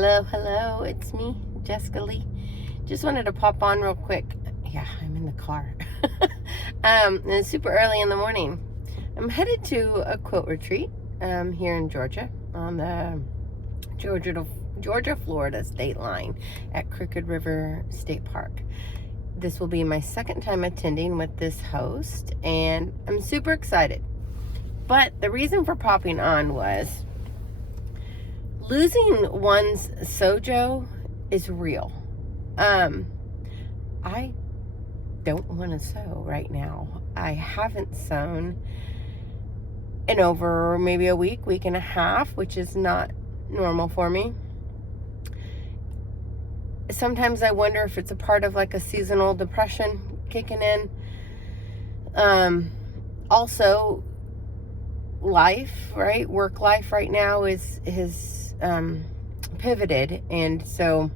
Hello, it's me, Jessica Lee. Just wanted to pop on real quick. Yeah, I'm in the car. And it's super early in the morning. I'm headed to a quilt retreat here in Georgia on the Georgia-Florida state line at Crooked River State Park. This will be my second time attending with this host, and I'm super excited. But the reason for popping on was losing one's SEWJO is real. I don't want to sew right now. I haven't sewn in over maybe a week and a half, which is not normal for me. Sometimes I wonder if it's a part of like a seasonal depression kicking in. Also, life, right? Work life right now is pivoted, and so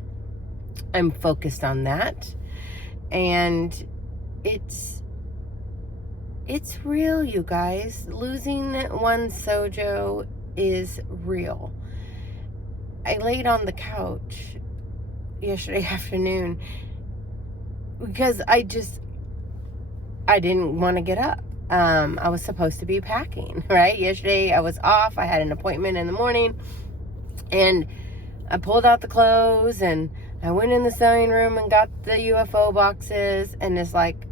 I'm focused on that. And it's real, you guys. Losing one's SEWJO is real. I laid on the couch yesterday afternoon because I didn't want to get up. I was supposed to be packing, right? Yesterday I was off. I had an appointment in the morning, and I pulled out the clothes and I went in the sewing room and got the UFO boxes, and it's like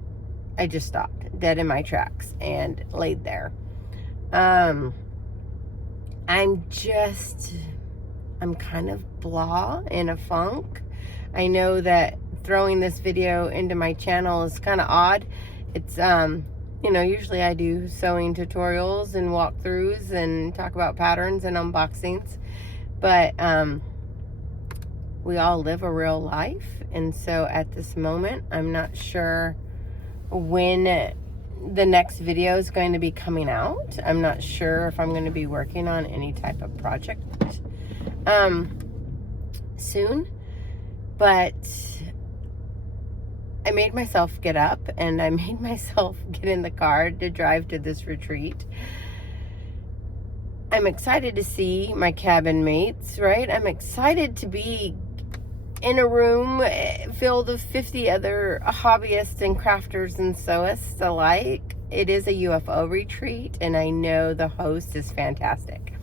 I just stopped dead in my tracks and laid there. I'm kind of blah, in a funk. I know that throwing this video into my channel is kind of odd. It's usually I do sewing tutorials and walkthroughs and talk about patterns and unboxings, but we all live a real life, and so at this moment I'm not sure when the next video is going to be coming out. I'm not sure if I'm going to be working on any type of project soon, but I made myself get up and I made myself get in the car to drive to this retreat. I'm excited to see my cabin mates, right? I'm excited to be in a room filled with 50 other hobbyists and crafters and sewists alike. It is a UFO retreat, and I know the host is fantastic.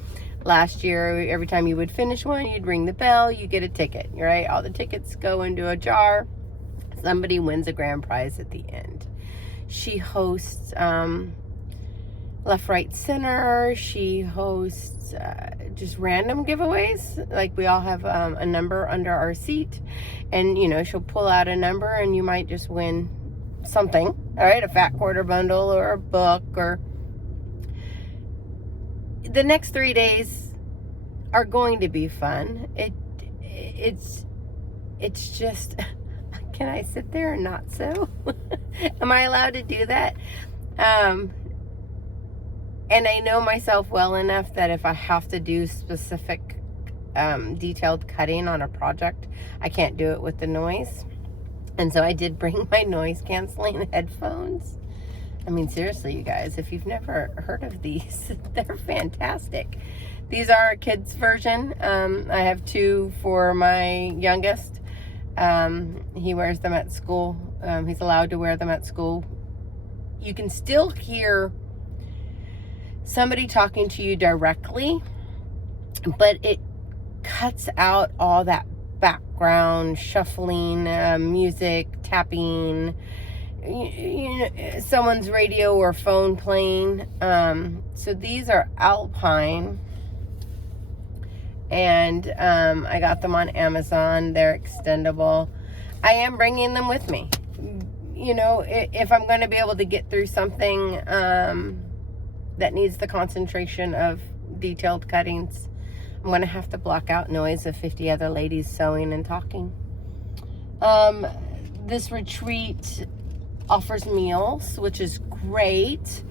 Last year, every time you would finish one, you'd ring the bell, you get a ticket, right? All the tickets go into a jar. Somebody wins a grand prize at the end. She hosts left, right, center. She hosts just random giveaways. Like, we all have a number under our seat, and she'll pull out a number and you might just win something. All right, a fat quarter bundle or a book. Or the next 3 days are going to be fun. It's just, can I sit there and not sew? Am I allowed to do that? And I know myself well enough that if I have to do specific detailed cutting on a project, I can't do it with the noise. And so I did bring my noise canceling headphones. I mean, seriously, you guys, if you've never heard of these, they're fantastic. These are a kid's version. I have two for my youngest. He wears them at school. He's allowed to wear them at school. You can still hear somebody talking to you directly, but it cuts out all that background shuffling, music, tapping, someone's radio or phone playing. So these are Alpine, and I got them on Amazon. They're extendable. I am bringing them with me. If I'm going to be able to get through something that needs the concentration of detailed cuttings, I'm going to have to block out noise of 50 other ladies sewing and talking. This retreat offers meals, which is great.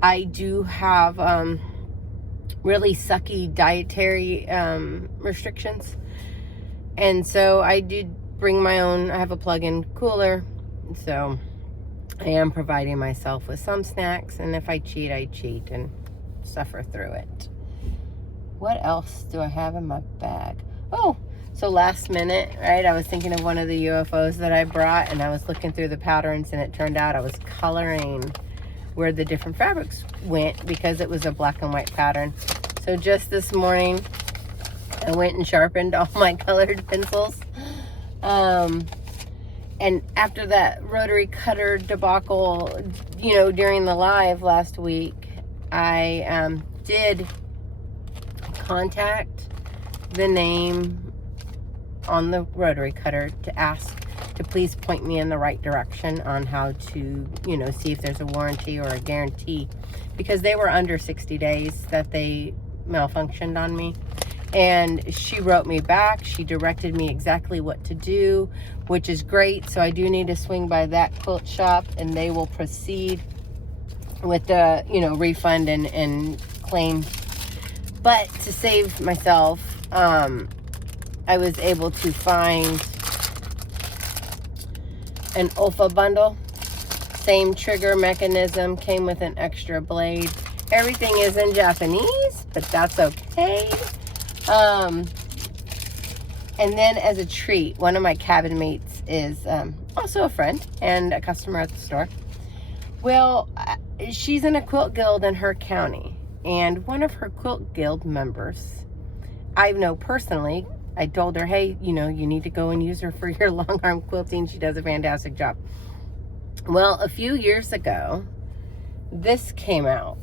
I do have really sucky dietary restrictions, and so I did bring my own. I have a plug-in cooler, so I am providing myself with some snacks, and if I cheat, I cheat and suffer through it. What else do I have in my bag? Oh, So last minute, right, I was thinking of one of the UFOs that I brought, and I was looking through the patterns, and it turned out I was coloring where the different fabrics went because it was a black and white pattern. So just this morning, I went and sharpened all my colored pencils. And after that rotary cutter debacle, you know, during the live last week, I did contact the name on the rotary cutter to ask to please point me in the right direction on how to, you know, see if there's a warranty or a guarantee, because they were under 60 days that they malfunctioned on me. And she wrote me back. She directed me exactly what to do, which is great. So I do need to swing by that quilt shop, and they will proceed with the, you know, refund and claim. But to save myself, I was able to find an OFA bundle. Same trigger mechanism, came with an extra blade. Everything is in Japanese, but that's okay. And then as a treat, one of my cabin mates is also a friend and a customer at the store. Well, she's in a quilt guild in her county, and one of her quilt guild members, I know personally, I told her, hey, you know, you need to go and use her for your long arm quilting. She does a fantastic job. Well, a few years ago, this came out.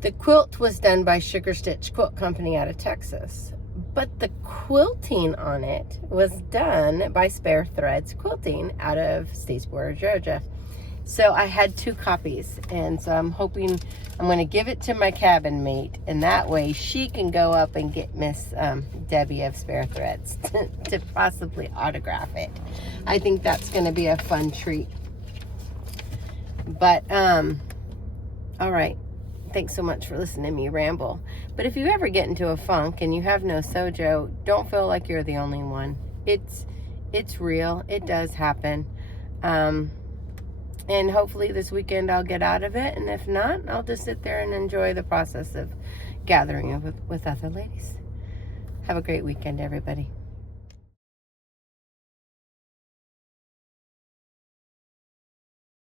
The quilt was done by Sugar Stitch Quilt Company out of Texas, but the quilting on it was done by Spare Threads Quilting out of Statesboro, Georgia. So I had 2 copies, and so I'm hoping I'm going to give it to my cabin mate, and that way she can go up and get Miss Debbie of Spare Threads to possibly autograph it. I think that's going to be a fun treat. But, all right. Thanks so much for listening to me ramble. But if you ever get into a funk and you have no SEWJO, don't feel like you're the only one. It's real. It does happen. And hopefully this weekend I'll get out of it. And if not, I'll just sit there and enjoy the process of gathering with other ladies. Have a great weekend, everybody.